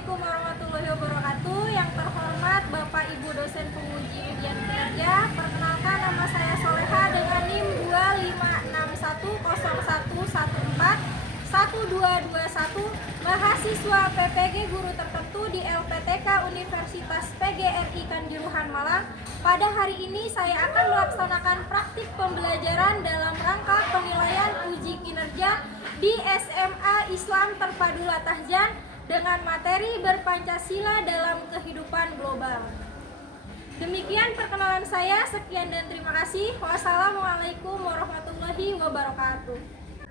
Assalamualaikum warahmatullahi wabarakatuh. Yang terhormat Bapak Ibu dosen penguji ujian kinerja, perkenalkan nama saya Soleha dengan NIM 256101141221, mahasiswa PPG Guru Tertentu di LPTK Universitas PGRI Kanjuruhan Malang. Pada hari ini saya akan melaksanakan praktik pembelajaran dalam rangka penilaian uji kinerja di SMA Islam Terpadu Latahjan dengan materi berpancasila dalam kehidupan global. Demikian perkenalan saya, sekian dan terima kasih. Wassalamualaikum warahmatullahi wabarakatuh.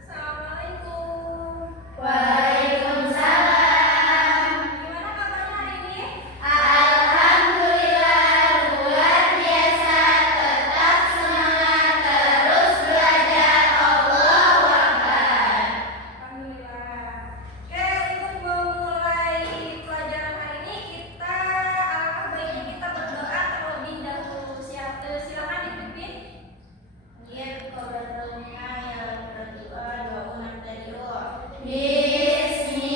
Assalamualaikum. Waalaikumsalam. Gimana kabarnya hari ini? Alhamdulillah luar biasa, tetap semangat, terus belajar. Allahu Akbar. Alhamdulillah. Oke, untuk memulai pelajaran hari ini alangkah baiknya kita berdoa terlebih dahulu. Silakan dipimpin. Bismillahirrahmanirrahim.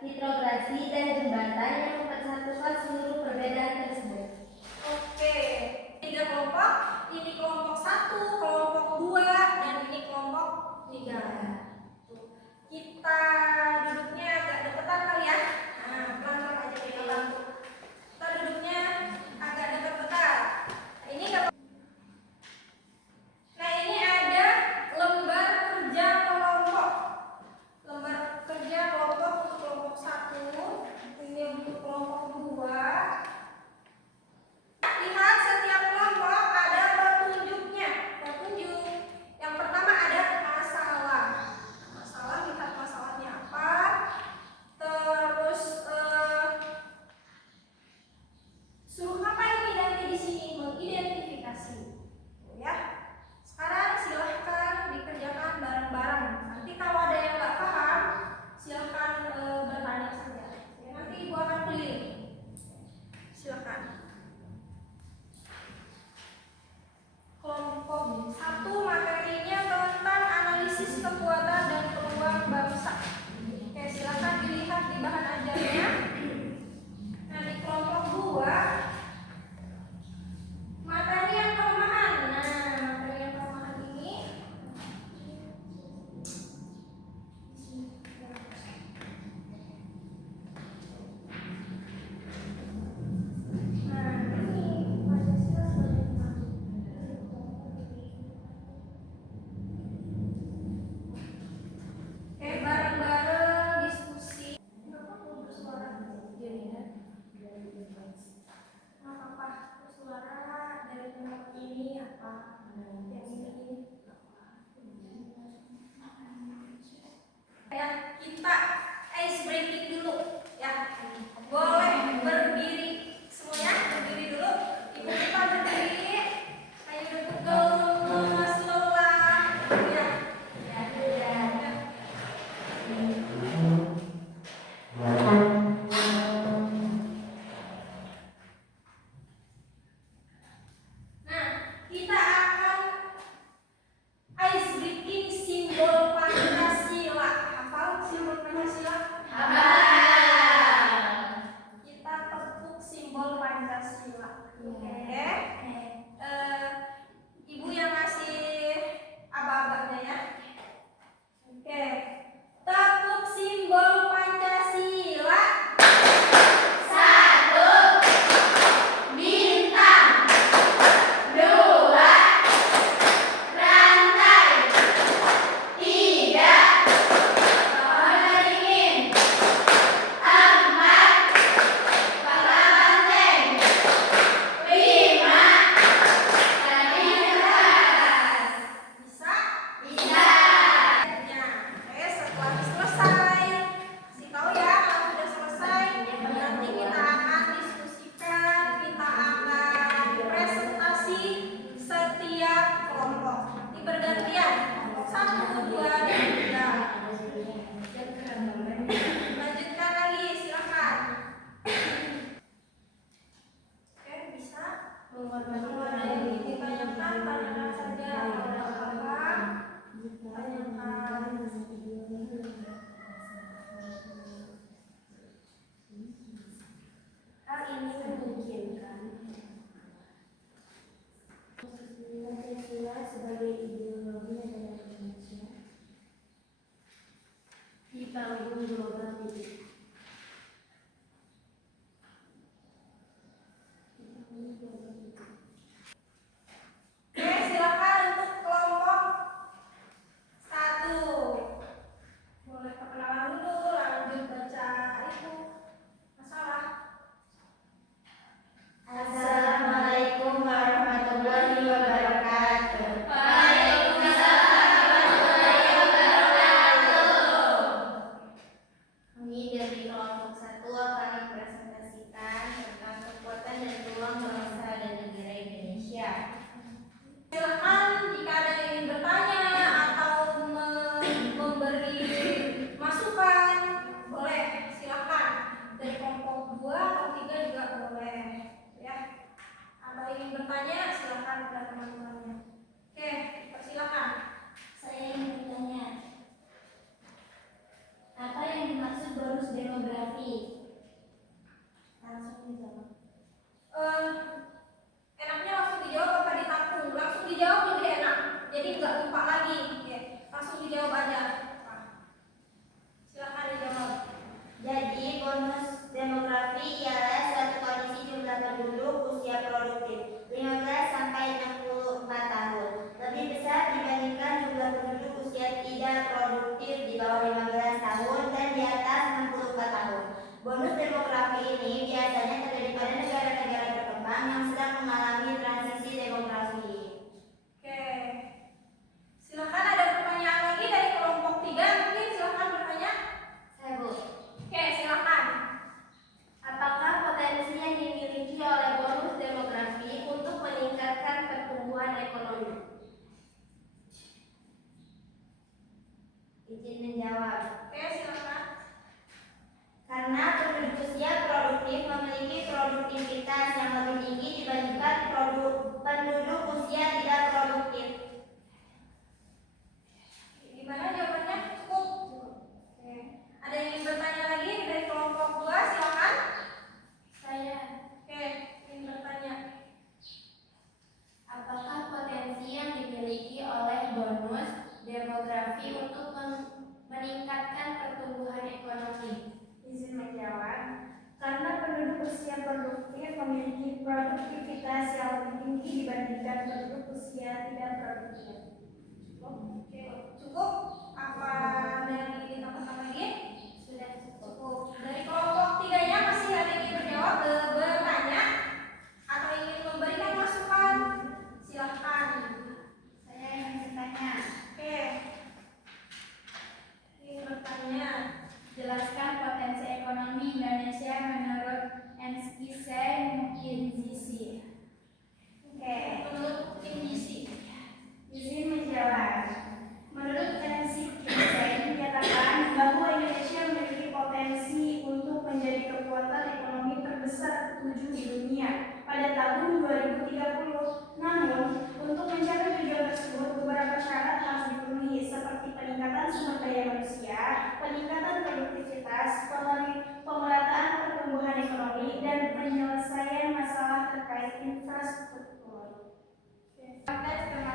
hidrograsi, dan jembatan yang mempersatukan seluruh perbedaan tersebut. Oke, 3 kelompok. Ini kelompok 1, kelompok 2, dan ini kelompok 3. Kita duduknya agak deketan kali ya. Nah, pelan-pelan aja kita bantu. Kita duduknya agak dekat-dekat. Nah, ini ada lembar kerja kelompok. Lembar kerja kelompok untuk kelompok 1, ini untuk kelompok 2. Lihat setiap kelompok ada petunjuknya. Petunjuk. Yang pertama ada masalah. Masalah, lihat masalahnya apa. Terus suruh apa ini nanti di sini mengidentifikasi. Ya. Sekarang silahkan dikerjakan bareng-bareng. Nanti kalau ada yang nggak paham, silahkan bertanya saja. Ya, nanti ibu akan keliling. Silahkan. Kelompok 1 materinya tentang analisis kekuatan dan peluang bangsa. Oke, silahkan dilihat di bahan ajarnya. Nah, di kelompok 2 materi yang kelemahan. Nah, materi yang kelemahan ini Pancasila sebagai oke, bareng-bareng diskusi. Kenapa mau bersuara? Apa bersuara dari tempat ini apa? Yang ini ya, kita ice breaking dulu ya. Boleh berdiri semuanya, berdiri dulu. Ibu kita berdiri. Ayo duduk gemes lelah. Ya. Nah, kita akan ice breaking simbol Pancasila. Hafal simbol Pancasila? Kita tepuk simbol Pancasila. Oke. Ibu yang ngasih aba-abanya ya. Oke. Tepuk simbol Pancasila. 1. Bintang. 2. Rantai. 3. Pohon beringin. 4. Pala banteng. 5. Tanding keras. Bisa? Bisa. Ya. Oke, setelah selesai, kasih tahu ya kalau sudah selesai. Nanti kita akan diskusikan, kita akan presentasi setiap kelompok. Nanti bergantian, kelompok 1, 2, dan 3. Lanjutkan lagi, silakan. Oke, bisa. Kalau ada yang ingin ditanyakan, tanyakan saja. Kalau ada apa-apa, tanyakan. Hal ini memungkinkan Pancasila sebagai jadi nggak lupa lagi. Oke, langsung dijawab aja. Silakan dijawab. Jadi bonus demografi ialah suatu kondisi jumlah penduduk usia produktif 15 sampai 64 tahun lebih besar dibandingkan jumlah penduduk usia tidak produktif di bawah 15 tahun dan di atas 64 tahun. Bonus demografi ini biasanya terjadi pada negara-negara berkembang yang sedang mengalami transisi demografi. Oke, silakan ada pertanyaan lagi dari kelompok 3, mungkin silakan bertanya. Saya Bu. Oke, silakan. Apakah potensi yang dimiliki oleh bonus demografi untuk meningkatkan pertumbuhan ekonomi? Izin menjawab. Oke, silakan. Karena penduduk usia produktif memiliki produktivitas yang lebih tinggi dibandingkan penduduk usia tidak produktif. Gimana jawabannya? Cukup? Oke. Ada yang ingin bertanya lagi dari kelompok 2, silakan. Saya. Oke, ingin bertanya. Apakah potensi yang dimiliki oleh bonus demografi untuk meningkatkan pertumbuhan ekonomi? Izin menjawab, karena penduduk usia produktif memiliki produktivitas yang lebih tinggi dibandingkan penduduk usia tidak produktif. Oke, cukup? Apa ada yang ingin ditambahkan lagi? Sudah Cukup. Dari kelompok 3-nya masih ada yang ingin bertanya atau ingin memberikan masukan? Silahkan. Saya ingin bertanya, Oke. Ingin bertanya. jelaskan potensi ekonomi Indonesia menurut NSCI McKinsey. Oke, Menurut indisi. izin menjawab. Menurut NSCI dinyatakan bahwa Indonesia memiliki potensi untuk menjadi kekuatan ekonomi terbesar ke-7 di dunia pada tahun 2030. Namun, untuk mencapai tujuan tersebut, beberapa syarat harus dipenuhi seperti peningkatan sumber daya manusia, peningkatan produktivitas, pemerataan pertumbuhan ekonomi, dan penyelesaian masalah terkait infrastruktur. Terima